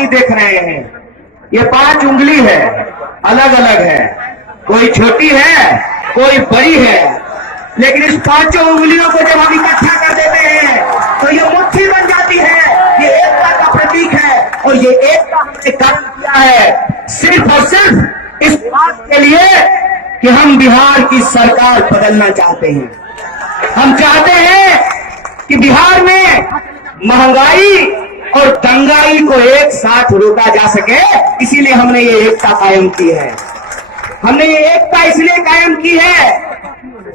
नहीं देख रहे हैं। ये 5 उंगली है, अलग अलग है, कोई छोटी है कोई बड़ी है, लेकिन इस 5 उंगलियों को जब हम इकट्ठा कर देते हैं तो ये मुट्ठी बन जाती है। ये एकता का प्रतीक है और ये एकता हमने कारण किया है सिर्फ और सिर्फ इस बात के लिए कि हम बिहार की सरकार बदलना चाहते हैं। हम चाहते हैं कि बिहार में महंगाई और दंगाई को एक साथ रोका जा सके, इसीलिए हमने ये एकता कायम की है। हमने ये एकता इसलिए कायम की है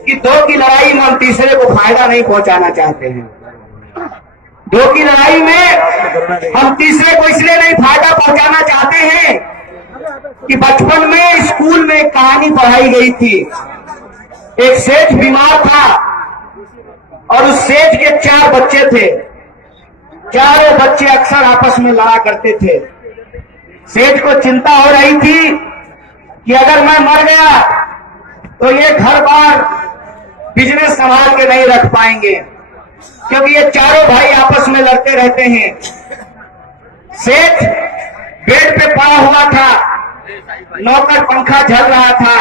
कि 2 की लड़ाई में हम तीसरे को फायदा नहीं पहुंचाना चाहते हैं। 2 की लड़ाई में हम तीसरे को इसलिए नहीं फायदा पहुंचाना चाहते हैं कि बचपन में स्कूल में एक कहानी पढ़ाई गई थी। एक सेठ बीमार था और उस सेठ के 4 बच्चे थे। चारों बच्चे अक्सर आपस में लड़ा करते थे। सेठ को चिंता हो रही थी कि अगर मैं मर गया तो ये घर बार बिजनेस संभाल के नहीं रख पाएंगे, क्योंकि ये चारों भाई आपस में लड़ते रहते हैं। सेठ बेड पे पड़ा हुआ था, नौकर पंखा झल रहा था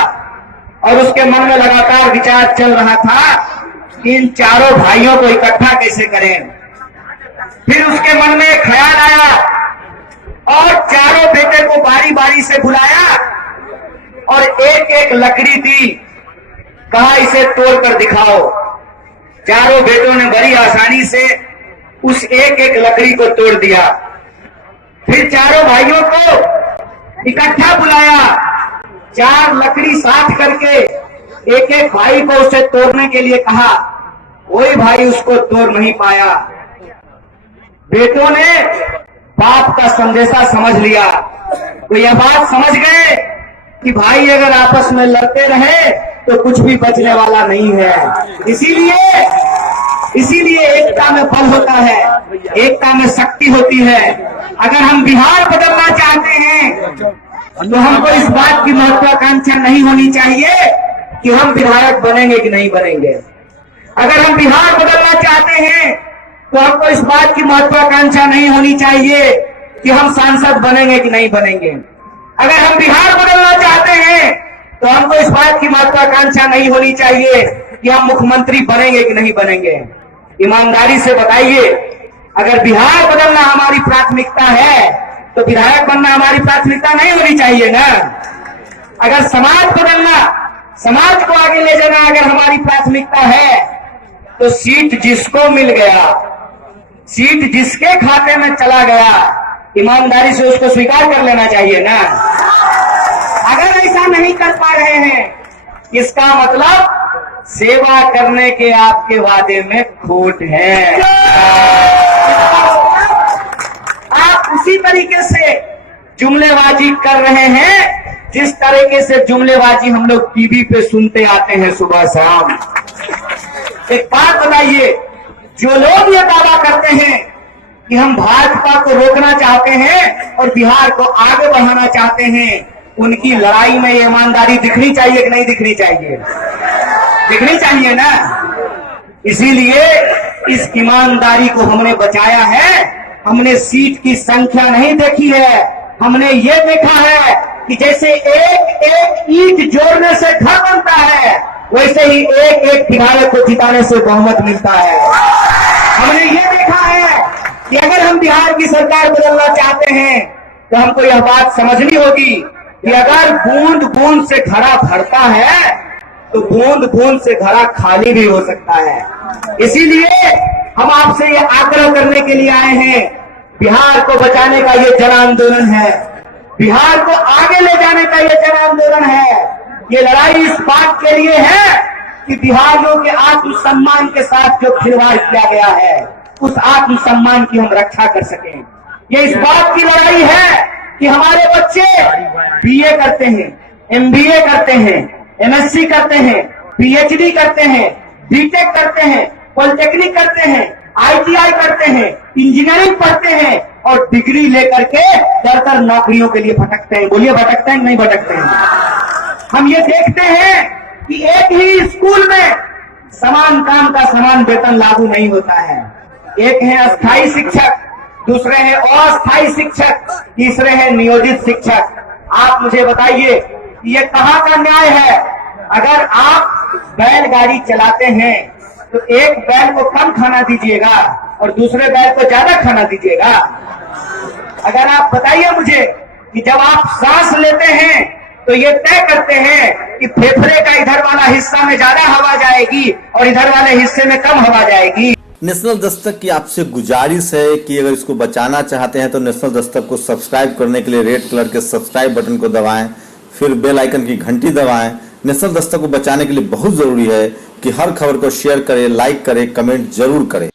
और उसके मन में लगातार विचार चल रहा था कि इन चारों भाइयों को इकट्ठा कैसे करें। फिर उसके मन में एक ख्याल आया और चारों बेटे को बारी बारी से बुलाया और एक एक लकड़ी दी, कहा इसे तोड़ कर दिखाओ। चारों बेटों ने बड़ी आसानी से उस एक एक लकड़ी को तोड़ दिया। फिर चारों भाइयों को इकट्ठा बुलाया, 4 लकड़ी साथ करके एक एक भाई को उसे तोड़ने के लिए कहा। कोई भाई उसको तोड़ नहीं पाया। बेटों ने बाप का संदेशा समझ लिया, तो यह बात समझ गए कि भाई अगर आपस में लड़ते रहे तो कुछ भी बचने वाला नहीं है। इसीलिए एकता में बल होता है, एकता में शक्ति होती है। अगर हम बिहार बदलना चाहते हैं तो हमको इस बात की महत्वाकांक्षा नहीं होनी चाहिए कि हम विधायक बनेंगे कि नहीं बनेंगे। अगर हम बिहार बदलना चाहते हैं तो हमको इस बात की महत्वाकांक्षा नहीं होनी चाहिए कि हम सांसद बनेंगे कि नहीं बनेंगे। अगर हम बिहार बदलना चाहते हैं तो हमको इस बात की महत्वाकांक्षा नहीं होनी चाहिए कि हम मुख्यमंत्री बनेंगे कि नहीं बनेंगे। ईमानदारी से बताइए, अगर बिहार बदलना हमारी प्राथमिकता है तो विधायक बनना हमारी प्राथमिकता नहीं होनी चाहिए ना। अगर समाज बदलना, समाज को आगे ले जाना अगर हमारी प्राथमिकता है तो सीट जिसको मिल गया, सीट जिसके खाते में चला गया, ईमानदारी से उसको स्वीकार कर लेना चाहिए ना। अगर ऐसा नहीं कर पा रहे हैं, इसका मतलब सेवा करने के आपके वादे में खोट है। आप उसी तरीके से जुमलेबाजी कर रहे हैं जिस तरीके से जुमलेबाजी हम लोग टीवी पे सुनते आते हैं सुबह शाम। एक बात बताइए, जो लोग ये दावा करते हैं कि हम भाजपा को रोकना चाहते हैं और बिहार को आगे बढ़ाना चाहते हैं, उनकी लड़ाई में ईमानदारी दिखनी चाहिए कि नहीं दिखनी चाहिए? दिखनी चाहिए ना। इसीलिए इस ईमानदारी को हमने बचाया है। हमने सीट की संख्या नहीं देखी है, हमने ये देखा है कि जैसे एक एक ईंट जोड़ने से घर बनता है, वैसे ही एक एक विधायक को जिताने से बहुमत मिलता है। हमने ये देखा है कि अगर हम बिहार की सरकार बदलना चाहते हैं तो हमको यह बात समझनी होगी कि अगर बूंद बूंद से घड़ा भरता है तो बूंद बूंद से घड़ा खाली भी हो सकता है। इसीलिए हम आपसे ये आग्रह करने के लिए आए हैं, बिहार को बचाने का ये जन आंदोलन है, बिहार को आगे ले जाने का ये जन आंदोलन है। ये लड़ाई इस बात के लिए है कि बिहारियों के आत्मसम्मान के साथ जो खिलवाड़ किया गया है, उस आत्मसम्मान की हम रक्षा कर सकें। ये इस बात की लड़ाई है कि हमारे बच्चे बीए करते हैं, एमबीए करते हैं, एमएससी करते हैं, पीएचडी करते हैं, बीटेक करते हैं, पॉलिटेक्निक करते हैं, आईटीआई करते हैं, इंजीनियरिंग पढ़ते हैं और डिग्री लेकर के दर नौकरियों के लिए भटकते हैं। बोलिए भटकते हैं नहीं भटकते हैं? हम ये देखते हैं कि एक ही स्कूल में समान काम का समान वेतन लागू नहीं होता है। एक है अस्थायी शिक्षक, दूसरे हैं अस्थायी शिक्षक, तीसरे हैं नियोजित शिक्षक। आप मुझे बताइए ये कहां का न्याय है? अगर आप बैलगाड़ी चलाते हैं तो एक बैल को कम खाना दीजिएगा और दूसरे बैल को ज्यादा खाना दीजिएगा। अगर आप बताइए मुझे कि जब आप सांस लेते हैं तो ये तय करते हैं कि फेफड़े का इधर वाला हिस्सा में ज्यादा हवा जाएगी और इधर वाले हिस्से में कम हवा जाएगी। नेशनल दस्तक की आपसे गुजारिश है कि अगर इसको बचाना चाहते हैं तो नेशनल दस्तक को सब्सक्राइब करने के लिए रेड कलर के सब्सक्राइब बटन को दबाएं, फिर बेल आइकन की घंटी दबाएं। नेशनल दस्तक को बचाने के लिए बहुत जरूरी है कि हर खबर को शेयर करें, लाइक करें, कमेंट जरूर करें।